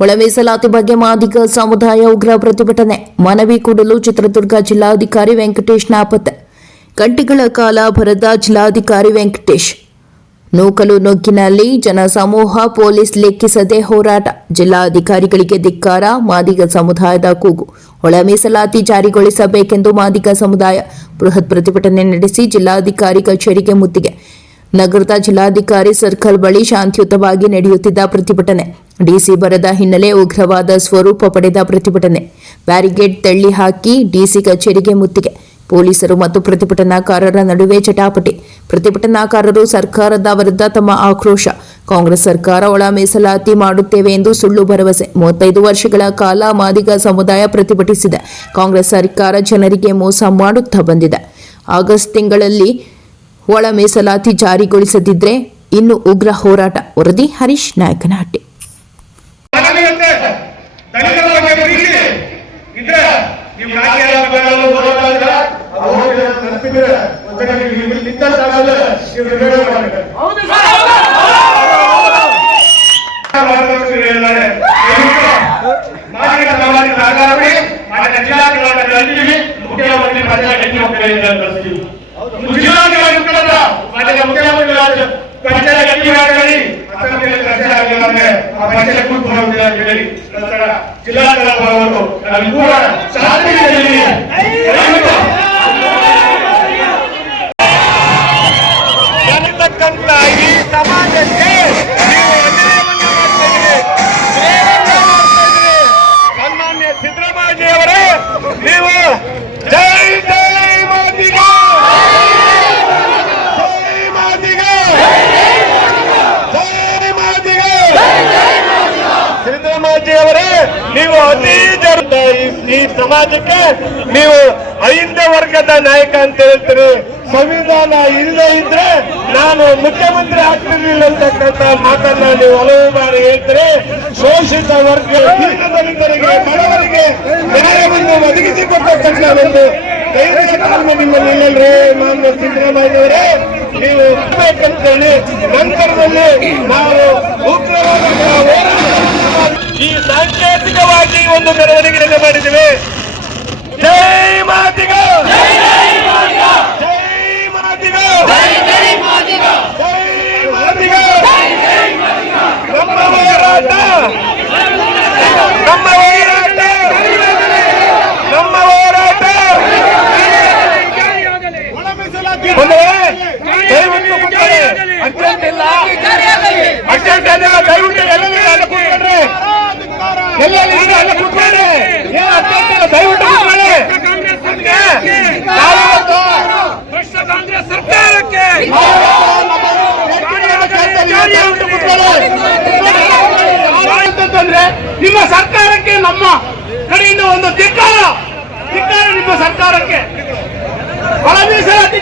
ಒಳ ಮೀಸಲಾತಿ ಬಗ್ಗೆ ಮಾದಿಗ ಸಮುದಾಯ ಉಗ್ರ ಪ್ರತಿಭಟನೆ. ಮನವಿ ಕೂಡಲು ಚಿತ್ರದುರ್ಗ ಜಿಲ್ಲಾಧಿಕಾರಿ ವೆಂಕಟೇಶ್ ನಾಪತ್ತೆ. ಗಂಟೆಗಳ ಕಾಲ ಬರದ ಜಿಲ್ಲಾಧಿಕಾರಿ ವೆಂಕಟೇಶ್. ನೂಕಲು ನುಗ್ಗಿನಲ್ಲಿ ಜನಸಮೂಹ, ಪೊಲೀಸ್ ಲೆಕ್ಕಿಸದೆ ಹೋರಾಟ. ಜಿಲ್ಲಾಧಿಕಾರಿಗಳಿಗೆ ಧಿಕ್ಕಾರ, ಮಾದಿಗ ಸಮುದಾಯದ ಕೂಗು. ಒಳ ಮೀಸಲಾತಿ ಜಾರಿಗೊಳಿಸಬೇಕೆಂದು ಮಾದಿಗ ಸಮುದಾಯ ಬೃಹತ್ ಪ್ರತಿಭಟನೆ ನಡೆಸಿ ಜಿಲ್ಲಾಧಿಕಾರಿ ಕಚೇರಿಗೆ ಮುತ್ತಿಗೆ. ನಗರದ ಜಿಲ್ಲಾಧಿಕಾರಿ ಸರ್ಕಲ್ ಬಳಿ ಶಾಂತಿಯುತವಾಗಿ ನಡೆಯುತ್ತಿದ್ದ ಪ್ರತಿಭಟನೆ. ಡಿಸಿ ಬರದ ಹಿನ್ನೆಲೆ ಉಗ್ರವಾದ ಸ್ವರೂಪ ಪಡೆದ ಪ್ರತಿಭಟನೆ. ಬ್ಯಾರಿಗೇಡ್ ತಳ್ಳಿ ಹಾಕಿ ಡಿಸಿ ಕಚೇರಿಗೆ ಮುತ್ತಿಗೆ. ಪೊಲೀಸರು ಮತ್ತು ಪ್ರತಿಭಟನಾಕಾರರ ನಡುವೆ ಜಟಾಪಟಿ. ಪ್ರತಿಭಟನಾಕಾರರು ಸರ್ಕಾರದ ವಿರುದ್ಧ ತಮ್ಮ ಆಕ್ರೋಶ. ಕಾಂಗ್ರೆಸ್ ಸರ್ಕಾರ ಒಳ ಮೀಸಲಾತಿ ಮಾಡುತ್ತೇವೆ ಎಂದು ಸುಳ್ಳು ಭರವಸೆ. 35 ವರ್ಷಗಳ ಕಾಲ ಮಾದಿಗ ಸಮುದಾಯ ಪ್ರತಿಭಟಿಸಿದೆ. ಕಾಂಗ್ರೆಸ್ ಸರ್ಕಾರ ಜನರಿಗೆ ಮೋಸ ಮಾಡುತ್ತಾ ಬಂದಿದೆ. ಆಗಸ್ಟ್ ತಿಂಗಳಲ್ಲಿ ಒಳ ಮೀಸಲಾತಿ ಜಾರಿಗೊಳಿಸದಿದ್ರೆ ಇನ್ನು ಉಗ್ರ ಹೋರಾಟ. ವರದಿ ಹರೀಶ್ ನಾಯಕನಹಟ್ಟಿ. ಸಿದ್ದರಾಮಯ್ಯವರೇ, ನೀವು ಜೈ ಜೈ ಮಾದಿಗ, ಜೈ ಮಾದಿಗ, ಜೈ ಮಾದಿಗ. ಸಿದ್ದರಾಮಯ್ಯವರೇ, ನೀವು ಅತಿ ಈ ಸಮಾಜಕ್ಕೆ ನೀವು ಅಹಿಂದ ವರ್ಗದ ನಾಯಕ ಅಂತ ಹೇಳ್ತೀರಿ. ಸಂವಿಧಾನ ಇಲ್ಲದೆ ಇದ್ರೆ ನಾನು ಮುಖ್ಯಮಂತ್ರಿ ಆಗ್ತಿರ್ಲಿಲ್ಲ ಅಂತಕ್ಕಂಥ ಮಾತನ್ನ ನೀವು ಹಲವು ಬಾರಿ ಹೇಳ್ತೀರಿ. ಶೋಷಿತ ವರ್ಗ, ದಲಿತರಿಗೆ, ಬಡವರಿಗೆ ನ್ಯಾಯವನ್ನು ಒದಗಿಸಿಕೊಟ್ಟಕ್ಕಂಥ ಒಂದು ಧೈರ್ಯ ತಾಳ್ಮೆ ನಿಮ್ಮಲ್ಲಿ ಇಲ್ಲಲ್ರಿ ಮಾನ್ಯ ಸಿದ್ದರಾಮಯ್ಯವರೇ. ನೀವು ಬೇಕಂತ ಹೇಳಿ ನಂತರದಲ್ಲಿ ನಾವು ಉಗ್ರವಾದ ಈ ಸಾಂಕೇತಿಕವಾಗಿ ಒಂದು ಮೆರವಣಿಗೆಯನ್ನು ಮಾಡಿದ್ದೇವೆ. ಜೈ ಮಾದಿಗ, ಜೈ ಮಾದಿಗ, ಜೈ ಮಾದಿಗ, ಜೈ ಮಾದಿಗ. ನಮ್ಮ ಹೋರಾಟ, ನಮ್ಮ ಹೋರಾಟ, ನಮ್ಮ ಹೋರಾಟ. ದಯವಿಟ್ಟು ಕೂತ್ಕೊಳ್ಳಿ. ಅರ್ಜೆಂಟ್ ಇಲ್ಲ, ಅರ್ಜೆಂಟ್ ಏನಿಲ್ಲ. ದಯವಿಟ್ಟು ಎಲ್ಲೆಲ್ಲಿ ಅಲ್ಲ ಕೂತ್ಕೊಂಡ್ರಿ, ಎಲ್ಲೆಲ್ಲಿ ಅಲ್ಲ ಕೂತ್ಕೊಂಡ್ರಿ. ಏನು ಅರ್ಜೆಂಟ್ ಇಲ್ಲ, ದಯವಿಟ್ಟು ಕೂತ್ಕೊಳ್ಳಿ. ಕಾಂಗ್ರೆಸ್ ಸರ್ಕಾರಕ್ಕೆ ಅಂತಂದ್ರೆ ನಿಮ್ಮ ಸರ್ಕಾರಕ್ಕೆ ನಮ್ಮ ಕಡೆಯಿಂದ ಒಂದು ಧಿಕ್ಕಾರ ನಿಮ್ಮ ಸರ್ಕಾರಕ್ಕೆ. ಒಳ ಮೀಸಲಾತಿ